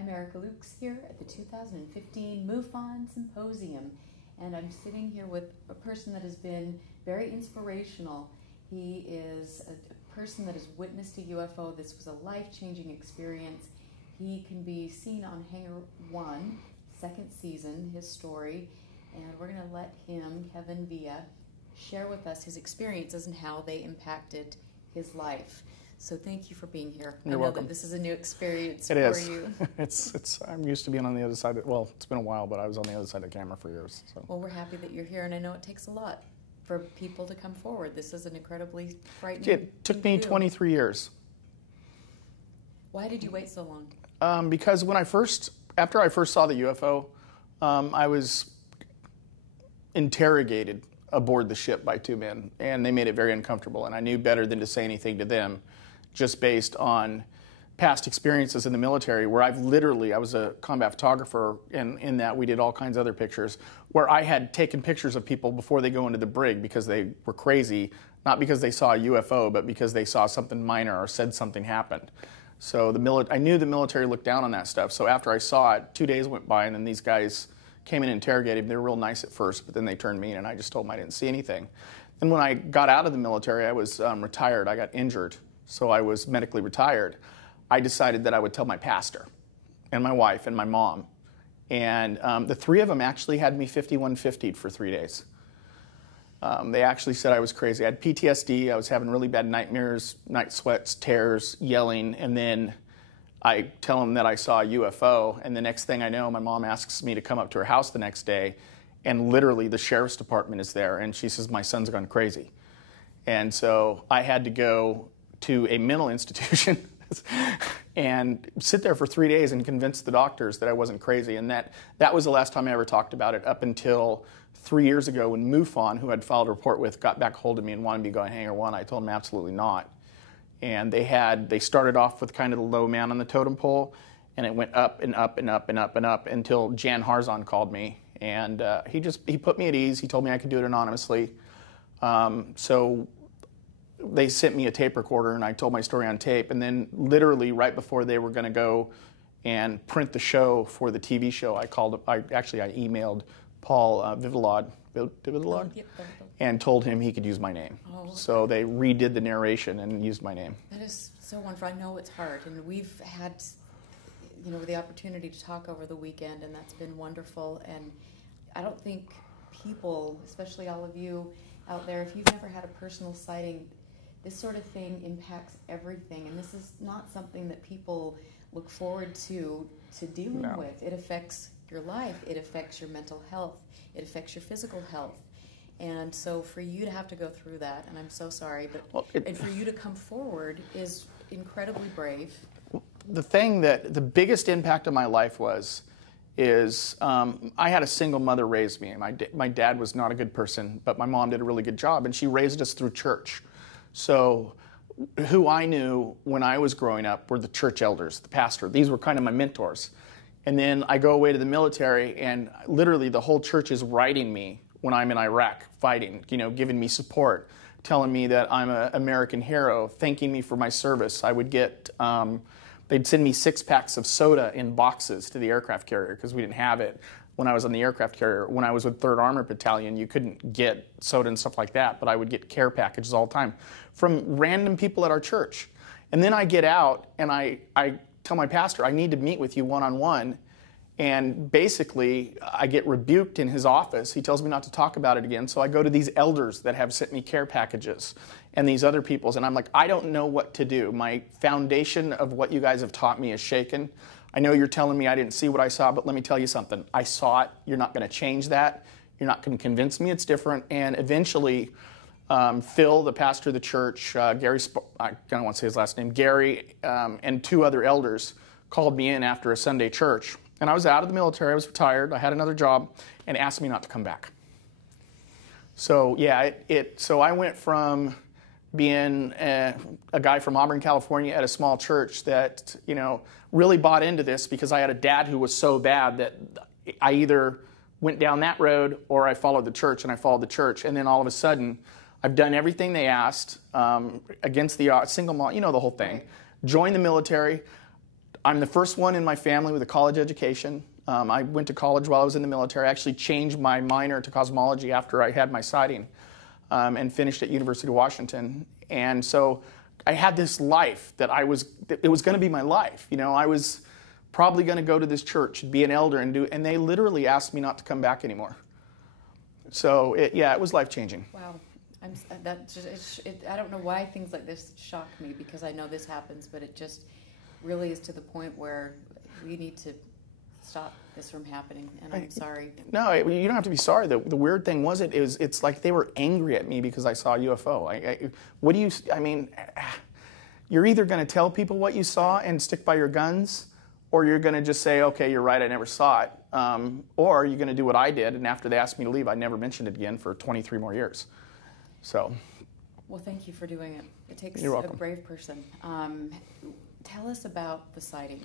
I'm Erica Lukes here at the 2015 Mufon Symposium, and I'm sitting here with a person that has been very inspirational. He is a person that has witnessed a UFO. This was a life-changing experience. He can be seen on Hangar 1, second season, his story, and we're going to let him, Kevin Villa, share with us his experiences and how they impacted his life. So thank you for being here. You're welcome. That this is a new experience for you. I'm used to being on the other side. Well, it's been a while, but I was on the other side of the camera for years. So. Well, we're happy that you're here, and I know it takes a lot for people to come forward. This is an incredibly frightening. It took me 23 years. Why did you wait so long? Because after I first saw the UFO, I was interrogated aboard the ship by two men, and they made it very uncomfortable, and I knew better than to say anything to them, just based on past experiences in the military where I was a combat photographer, and in that we did all kinds of other pictures, where I had taken pictures of people before they go into the brig because they were crazy, not because they saw a UFO, but because they saw something minor or said something happened. So I knew the military looked down on that stuff, so after I saw it, 2 days went by, and then these guys came in and interrogated me. They were real nice at first, but then they turned mean, and I just told them I didn't see anything. And when I got out of the military, I was retired. I got injured, so I was medically retired. I decided that I would tell my pastor and my wife and my mom. And the three of them actually had me 5150'd for 3 days. They actually said I was crazy. I had PTSD. I was having really bad nightmares, night sweats, tears, yelling, and then I tell them that I saw a UFO, and the next thing I know, my mom asks me to come up to her house the next day, and literally the sheriff's department is there, and she says, my son's gone crazy. And so I had to go to a mental institution and sit there for 3 days and convince the doctors that I wasn't crazy. And that was the last time I ever talked about it, up until 3 years ago when Mufon, who I'd filed a report with, got back a hold of me and wanted me to go on Hangar 1. I told them absolutely not. And they started off with kind of the low man on the totem pole, and it went up and up and up and up and up until Jan Harzan called me. And he put me at ease. He told me I could do it anonymously. So they sent me a tape recorder, and I told my story on tape. And then literally right before they were going to go and print the show for the TV show, I emailed Paul Vivilod, and told him he could use my name. Oh. So they redid the narration and used my name. That is so wonderful. I know it's hard, and we've had, the opportunity to talk over the weekend, and that's been wonderful. And I don't think people, especially all of you out there, if you've never had a personal sighting, this sort of thing impacts everything, and this is not something that people look forward to dealing with. It affects your life, it affects your mental health, it affects your physical health. And so for you to have to go through that, and I'm so sorry, but and for you to come forward is incredibly brave. The biggest impact of my life is I had a single mother raise me. My dad was not a good person, but my mom did a really good job, and she raised us through church. So who I knew when I was growing up were the church elders, the pastor. These were kind of my mentors. And then I go away to the military, and literally the whole church is writing me when I'm in Iraq fighting, giving me support, telling me that I'm an American hero, thanking me for my service. I would get, they'd send me 6 packs of soda in boxes to the aircraft carrier because we didn't have it when I was on the aircraft carrier. When I was with 3rd Armored Battalion, you couldn't get soda and stuff like that, but I would get care packages all the time from random people at our church. And then I get out, and I tell my pastor, I need to meet with you one-on-one. And basically, I get rebuked in his office. He tells me not to talk about it again. So I go to these elders that have sent me care packages and these other people's. And I'm like, I don't know what to do. My foundation of what you guys have taught me is shaken. I know you're telling me I didn't see what I saw, but let me tell you something. I saw it. You're not going to change that. You're not going to convince me it's different. And eventually, Phil, the pastor of the church, Gary, I don't want to say his last name, Gary, and 2 other elders called me in after a Sunday church. And I was out of the military, I was retired, I had another job, and asked me not to come back. So yeah, so I went from being a guy from Auburn, California at a small church that, really bought into this because I had a dad who was so bad that I either went down that road or I followed the church, and I followed the church. And then all of a sudden, I've done everything they asked, against the single mom, the whole thing. Joined the military. I'm the first one in my family with a college education. I went to college while I was in the military. I actually changed my minor to cosmology after I had my sighting, and finished at University of Washington. And so I had this life that it was going to be my life. You know, I was probably going to go to this church, be an elder, and they literally asked me not to come back anymore. So it was life-changing. Wow. I don't know why things like this shock me, because I know this happens, but it just really is to the point where we need to stop this from happening, and I'm sorry. No, you don't have to be sorry. The weird thing was it's like they were angry at me because I saw a UFO. You're either going to tell people what you saw and stick by your guns, or you're going to just say, okay, you're right, I never saw it. Or you're going to do what I did, and after they asked me to leave, I never mentioned it again for 23 more years. So. Well, thank you for doing it. It takes You're a welcome. brave person. Tell us about the sighting.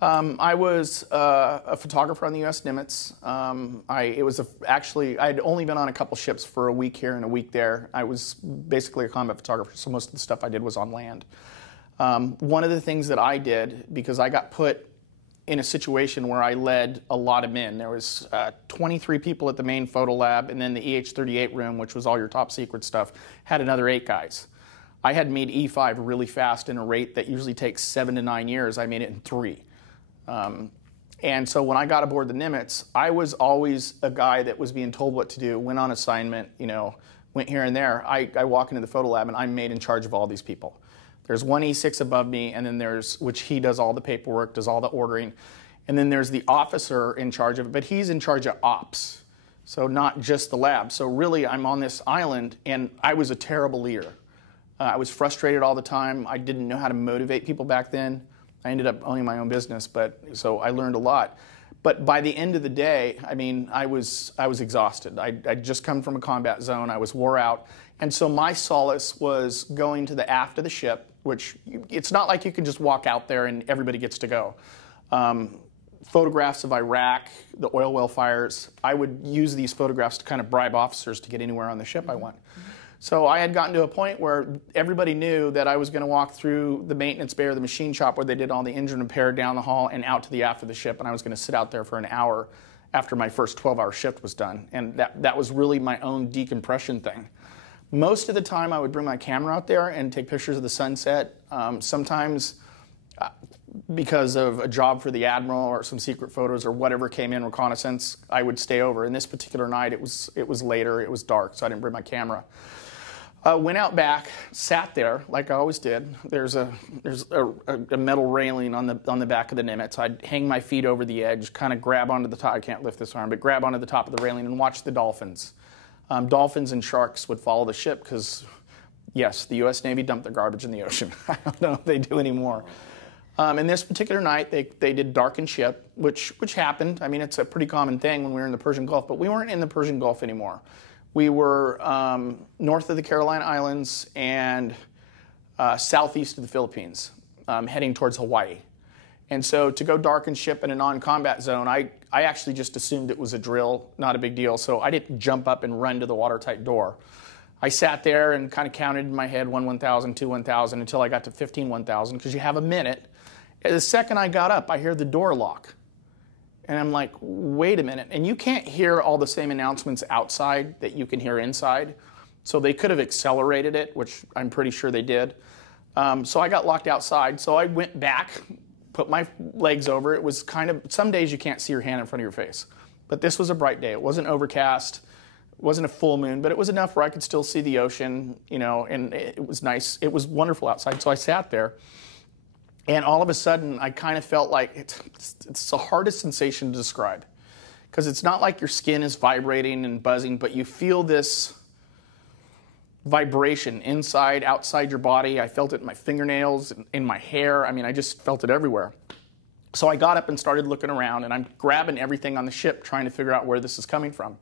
I was a photographer on the U.S. Nimitz. I had only been on a couple ships for a week here and a week there. I was basically a combat photographer, so most of the stuff I did was on land. One of the things that I did, because I got put in a situation where I led a lot of men. There was 23 people at the main photo lab, and then the EH-38 room, which was all your top secret stuff, had another 8 guys. I had made E5 really fast in a rate that usually takes 7 to 9 years. I made it in 3. And so when I got aboard the Nimitz, I was always a guy that was being told what to do, went on assignment, went here and there. I walk into the photo lab and I'm made in charge of all these people. There's one E6 above me, and then which he does all the paperwork, does all the ordering. And then there's the officer in charge of it, but he's in charge of ops. So not just the lab. So really I'm on this island, and I was a terrible leader. I was frustrated all the time. I didn't know how to motivate people back then. I ended up owning my own business, so I learned a lot. But by the end of the day, I was exhausted. I'd just come from a combat zone. I was wore out. And so my solace was going to the aft of the ship, which it's not like you can just walk out there and everybody gets to go. Photographs of Iraq, the oil well fires, I would use these photographs to kind of bribe officers to get anywhere on the ship I went. So I had gotten to a point where everybody knew that I was going to walk through the maintenance bay or the machine shop where they did all the engine repair down the hall and out to the aft of the ship, and I was going to sit out there for an hour after my first 12-hour shift was done. And that was really my own decompression thing. Most of the time I would bring my camera out there and take pictures of the sunset. Sometimes because of a job for the Admiral or some secret photos or whatever came in, reconnaissance, I would stay over. And this particular night it was later, it was dark, so I didn't bring my camera. Went out back, sat there like I always did. There's a metal railing on the back of the Nimitz. I'd hang my feet over the edge, kind of grab onto the top. I can't lift this arm, but grab onto the top of the railing and watch the dolphins. Dolphins and sharks would follow the ship because, yes, the U.S. Navy dumped their garbage in the ocean. I don't know if they do anymore. And this particular night, they did darken ship, which happened. It's a pretty common thing when we were in the Persian Gulf, but we weren't in the Persian Gulf anymore. We were north of the Carolina Islands and southeast of the Philippines, heading towards Hawaii. And so to go darken ship in a non-combat zone, I actually just assumed it was a drill, not a big deal, so I didn't jump up and run to the watertight door. I sat there and kind of counted in my head 1,000, 2 1,000 until I got to 15 1,000 because you have a minute. And the second I got up, I hear the door lock. And I'm like, wait a minute. And you can't hear all the same announcements outside that you can hear inside. So they could have accelerated it, which I'm pretty sure they did. So I got locked outside. So I went back, put my legs over. It was kind of, some days you can't see your hand in front of your face. But this was a bright day. It wasn't overcast. It wasn't a full moon, but it was enough where I could still see the ocean, and it was nice. It was wonderful outside. So I sat there. And all of a sudden, I kind of felt like it's the hardest sensation to describe. Because it's not like your skin is vibrating and buzzing, but you feel this vibration inside, outside your body. I felt it in my fingernails, in my hair. I just felt it everywhere. So I got up and started looking around, and I'm grabbing everything on the ship, trying to figure out where this is coming from.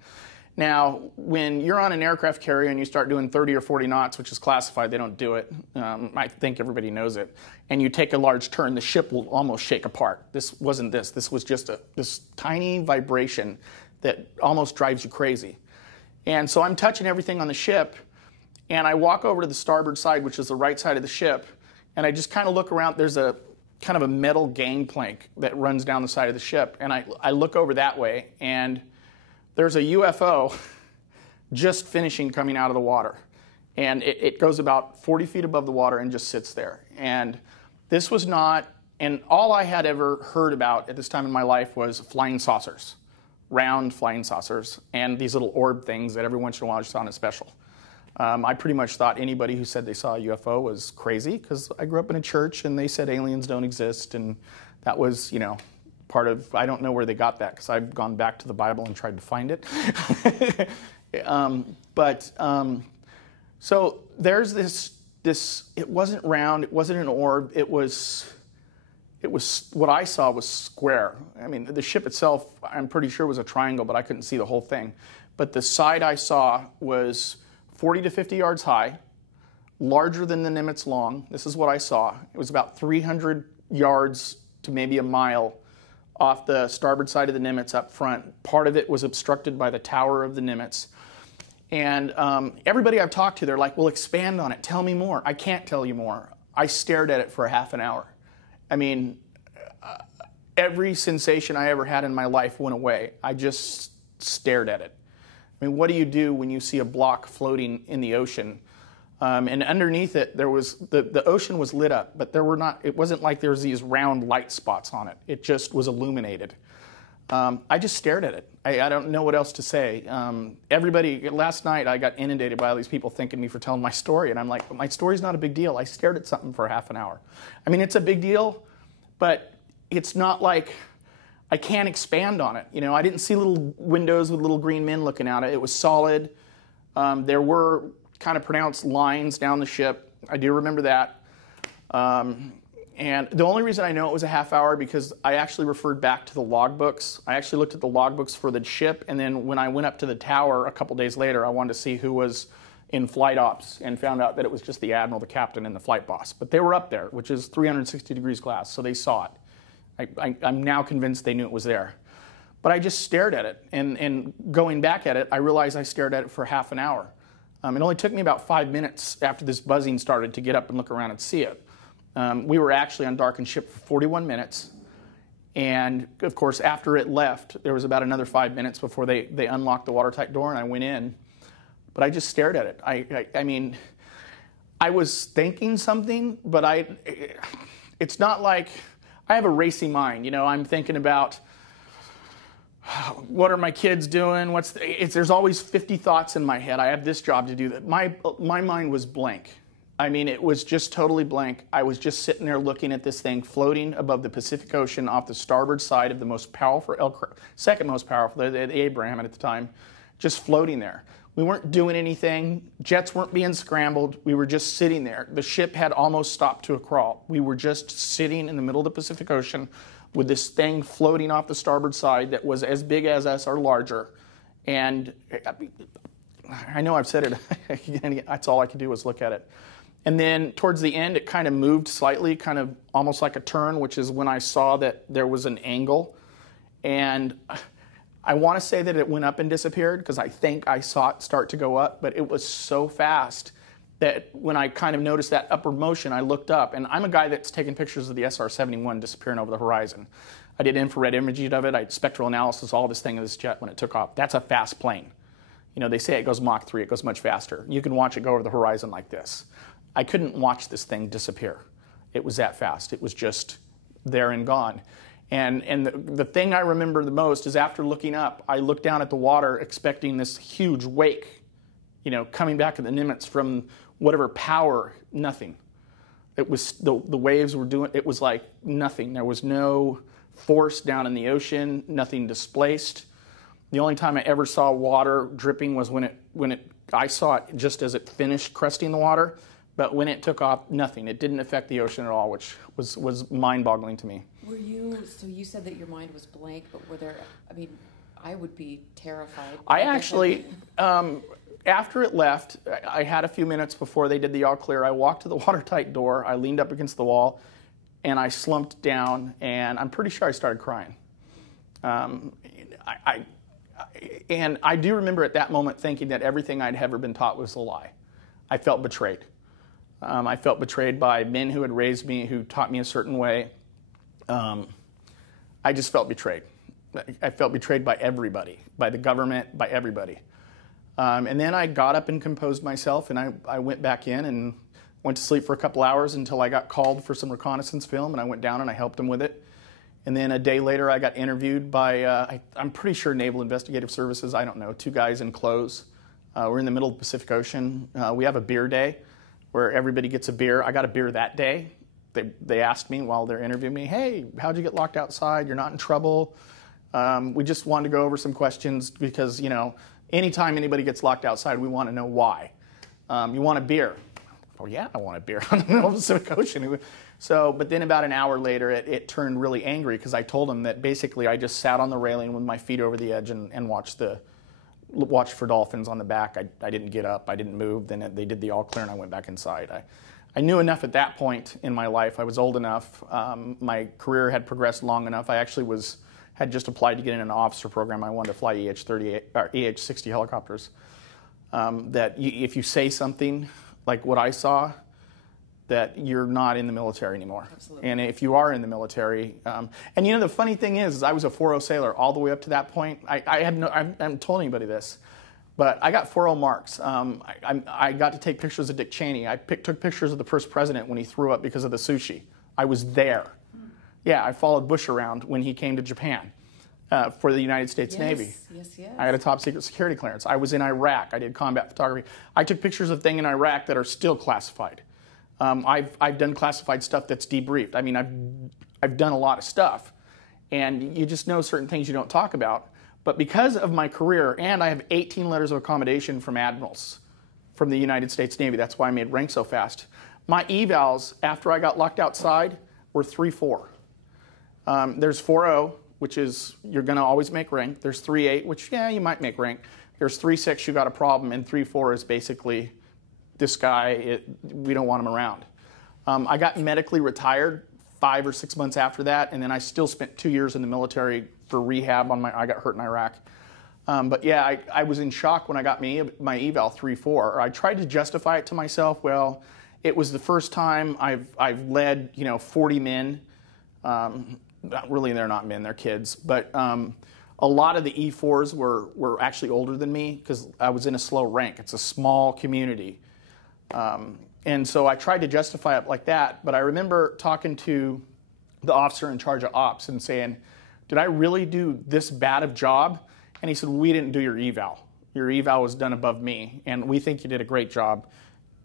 Now, when you're on an aircraft carrier and you start doing 30 or 40 knots, which is classified, they don't do it. I think everybody knows it. And you take a large turn, the ship will almost shake apart. This wasn't this. This was just this tiny vibration that almost drives you crazy. And so I'm touching everything on the ship, and I walk over to the starboard side, which is the right side of the ship, and I just kind of look around. There's a kind of a metal gangplank that runs down the side of the ship. And I look over that way, and there's a UFO just finishing coming out of the water. And it goes about 40 feet above the water and just sits there. And this was not, and all I had ever heard about at this time in my life was flying saucers, round flying saucers, and these little orb things that every once in a while I saw on a special. I pretty much thought anybody who said they saw a UFO was crazy, because I grew up in a church and they said aliens don't exist, and that was, you know, part of, I don't know where they got that, because I've gone back to the Bible and tried to find it. So there's this, it wasn't round, it wasn't an orb, it was, what I saw was square. I mean, the ship itself, I'm pretty sure was a triangle, but I couldn't see the whole thing. But the side I saw was 40 to 50 yards high, larger than the Nimitz long. This is what I saw. It was about 300 yards to maybe a mile off the starboard side of the Nimitz up front. Part of it was obstructed by the tower of the Nimitz. And everybody I've talked to, they're like, well, expand on it. Tell me more. I can't tell you more. I stared at it for a half an hour. I mean, every sensation I ever had in my life went away. I just stared at it. I mean, what do you do when you see a block floating in the ocean? And underneath it, there was the ocean was lit up, but there were not. It wasn't like there was these round light spots on it. It just was illuminated. I just stared at it. I don't know what else to say. Everybody, last night I got inundated by all these people thanking me for telling my story, and I'm like, my story's not a big deal. I stared at something for half an hour. I mean, it's a big deal, but it's not like I can't expand on it. You know, I didn't see little windows with little green men looking out. It was solid. There were kind of pronounced lines down the ship. I do remember that. And the only reason I know it was a half hour because I actually referred back to the logbooks. I actually looked at the logbooks for the ship, and then when I went up to the tower a couple days later, I wanted to see who was in flight ops and found out that it was just the admiral, the captain, and the flight boss. But they were up there, which is 360 degrees glass, so they saw it. I'm now convinced they knew it was there. But I just stared at it, and going back at it, I realized I stared at it for half an hour. It only took me about 5 minutes after this buzzing started to get up and look around and see it. We were actually on darkened ship for 41 minutes. And, of course, after it left, there was about another 5 minutes before they unlocked the watertight door, and I went in. But I just stared at it. I mean, I was thinking something, but it's not like I have a racy mind. You know, I'm thinking about what are my kids doing? There's always 50 thoughts in my head. I have this job to do. That. My mind was blank. I mean, it was just totally blank. I was just sitting there looking at this thing floating above the Pacific Ocean off the starboard side of the most powerful, second most powerful, the Abraham at the time, just floating there. We weren't doing anything. Jets weren't being scrambled. We were just sitting there. The ship had almost stopped to a crawl. We were just sitting in the middle of the Pacific Ocean with this thing floating off the starboard side that was as big as us or larger. And I know I've said it. That's all I could do was look at it. And then towards the end, it kind of moved slightly, kind of almost like a turn, which is when I saw that there was an angle. And I want to say that it went up and disappeared because I think I saw it start to go up, but it was so fast that when I kind of noticed that upward motion, I looked up. And I'm a guy that's taken pictures of the SR-71 disappearing over the horizon. I did infrared imaging of it. I did spectral analysis, all this thing of this jet when it took off. That's a fast plane. You know, they say it goes Mach 3. It goes much faster. You can watch it go over the horizon like this. I couldn't watch this thing disappear. It was that fast. It was just there and gone. And the thing I remember the most is after looking up, I looked down at the water expecting this huge wake, you know, coming back at the Nimitz from whatever power, nothing. It was, the waves were doing, it was like nothing. There was no force down in the ocean, nothing displaced. The only time I ever saw water dripping was I saw it just as it finished cresting the water. But when it took off, nothing. It didn't affect the ocean at all, which was mind-boggling to me. So you said that your mind was blank, but were there, I mean, I would be terrified. I actually, after it left, I had a few minutes before they did the all clear. I walked to the watertight door, I leaned up against the wall, and I slumped down, and I'm pretty sure I started crying. And I do remember at that moment thinking that everything I'd ever been taught was a lie. I felt betrayed. I felt betrayed by men who had raised me, who taught me a certain way. I just felt betrayed. I felt betrayed by everybody, by the government, by everybody. And then I got up and composed myself, and I went back in and went to sleep for a couple hours until I got called for some reconnaissance film, and I went down and I helped them with it. And then a day later, I got interviewed by, I'm pretty sure Naval Investigative Services, I don't know, 2 guys in clothes. We're in the middle of the Pacific Ocean. We have a beer day where everybody gets a beer. I got a beer that day. They asked me while they're interviewing me, hey, how'd you get locked outside? You're not in trouble. We just wanted to go over some questions because, you know, anytime anybody gets locked outside, we want to know why. You want a beer? Oh, yeah, I want a beer on the middle of the Pacific Ocean. So, but then about an hour later, it turned really angry because I told them that basically I just sat on the railing with my feet over the edge and watched for dolphins on the back. I didn't get up. I didn't move. Then they did the all clear, and I went back inside. I knew enough at that point in my life. I was old enough. My career had progressed long enough. I actually had just applied to get in an officer program. I wanted to fly EH-38 or EH-60 helicopters. If you say something like what I saw, that you're not in the military anymore. Absolutely. And if you are in the military, and you know the funny thing is I was a 4.0 sailor all the way up to that point. I haven't told anybody this, but I got 4.0 marks. I got to take pictures of Dick Cheney. I took pictures of the first president when he threw up because of the sushi. I was there. Yeah, I followed Bush around when he came to Japan for the United States Navy. Yes. I had a top secret security clearance. I was in Iraq. I did combat photography. I took pictures of things in Iraq that are still classified. I've done classified stuff that's debriefed. I mean, I've done a lot of stuff, and you just know certain things you don't talk about. But because of my career, and I have 18 letters of accommodation from admirals from the United States Navy, that's why I made rank so fast. My evals after I got locked outside were 3-4. There's 4.0, which is you're going to always make rank. There's 3.8, which yeah, you might make rank. There's 3.6, you got a problem, and 3.4 is basically this guy, we don't want him around. I got medically retired 5 or 6 months after that, and then I still spent 2 years in the military for rehab I got hurt in Iraq. But yeah, I was in shock when I got my eval 3.4. I tried to justify it to myself. Well, it was the first time I've led 40 men. Really, they're not men; they're kids. But a lot of the E4s were actually older than me because I was in a slow rank. It's a small community. And so I tried to justify it like that, but I remember talking to the officer in charge of ops and saying, did I really do this bad of job? And he said, we didn't do your eval. Your eval was done above me, and we think you did a great job.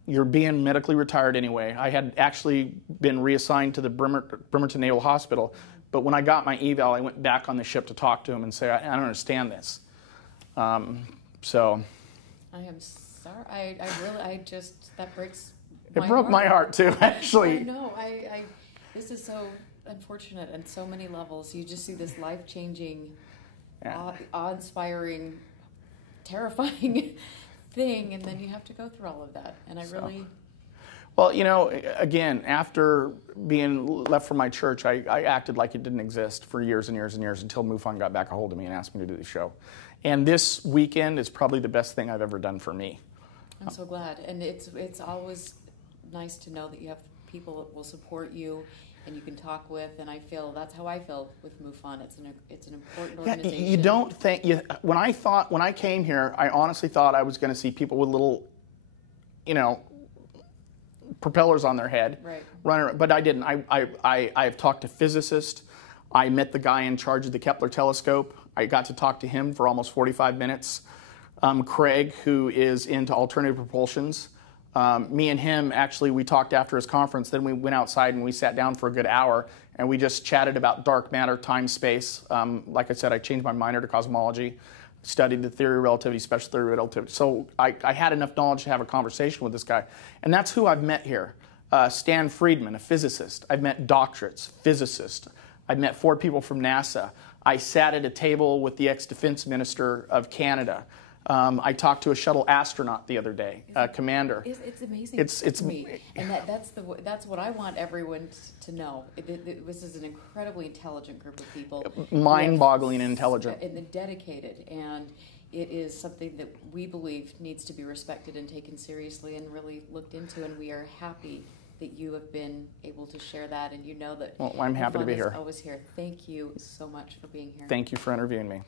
You're being medically retired anyway. I had actually been reassigned to the Bremerton Naval Hospital, but when I got my eval, I went back on the ship to talk to him and say, I don't understand this. So. I am sorry. That breaks my heart. It broke my heart too, actually. I know. This is so unfortunate on so many levels. You just see this life-changing, awe-inspiring, terrifying thing, and then you have to go through all of that. And Well, again, after being left from my church, I acted like it didn't exist for years and years and years until Mufon got back a hold of me and asked me to do the show. And this weekend is probably the best thing I've ever done for me. I'm so glad. And it's always nice to know that you have people that will support you and you can talk with. And that's how I feel with Mufon. It's an important organization. You don't think when I came here, I honestly thought I was going to see people with little, propellers on their head, right, running. But I didn't. I've talked to physicists. I met the guy in charge of the Kepler telescope. I got to talk to him for almost 45 minutes. Craig, who is into alternative propulsions. Me and him, actually, we talked after his conference. Then we went outside and we sat down for a good hour, and we just chatted about dark matter, time, space. Like I said, I changed my minor to cosmology, studied the theory of relativity, special theory of relativity. So I had enough knowledge to have a conversation with this guy. And that's who I've met here. Stan Friedman, a physicist. I've met doctorates, physicists. I've met 4 people from NASA. I sat at a table with the ex-defense minister of Canada. I talked to a shuttle astronaut the other day, commander. It's amazing to me, and that's what I want everyone to know. This is an incredibly intelligent group of people, mind-boggling intelligent, and dedicated, and it is something that we believe needs to be respected and taken seriously and really looked into. And we are happy that you have been able to share that, and you know that. Well, I'm happy to be Mufon is here. always here. Thank you so much for being here. Thank you for interviewing me.